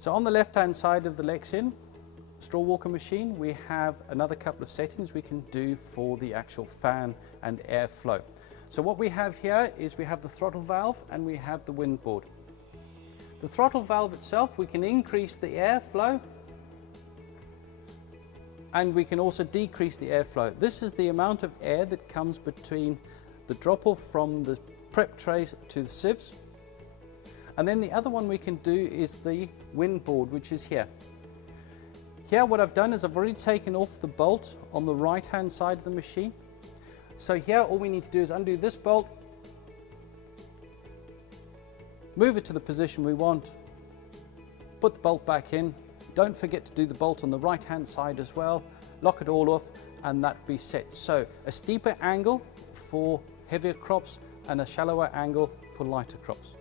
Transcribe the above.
So on the left hand side of the Lexin straw walker machine, we have another couple of settings we can do for the actual fan and airflow. So what we have here is we have the throttle valve and we have the wind board. The throttle valve itself, we can increase the airflow and we can also decrease the airflow. This is the amount of air that comes between the drop off from the prep trays to the sieves. And then the other one we can do is the wind board, which is here. Here what I've done is I've already taken off the bolt on the right hand side of the machine. So here all we need to do is undo this bolt, move it to the position we want, put the bolt back in. Don't forget to do the bolt on the right hand side as well, lock it all off, and that be set. So a steeper angle for heavier crops and a shallower angle for lighter crops.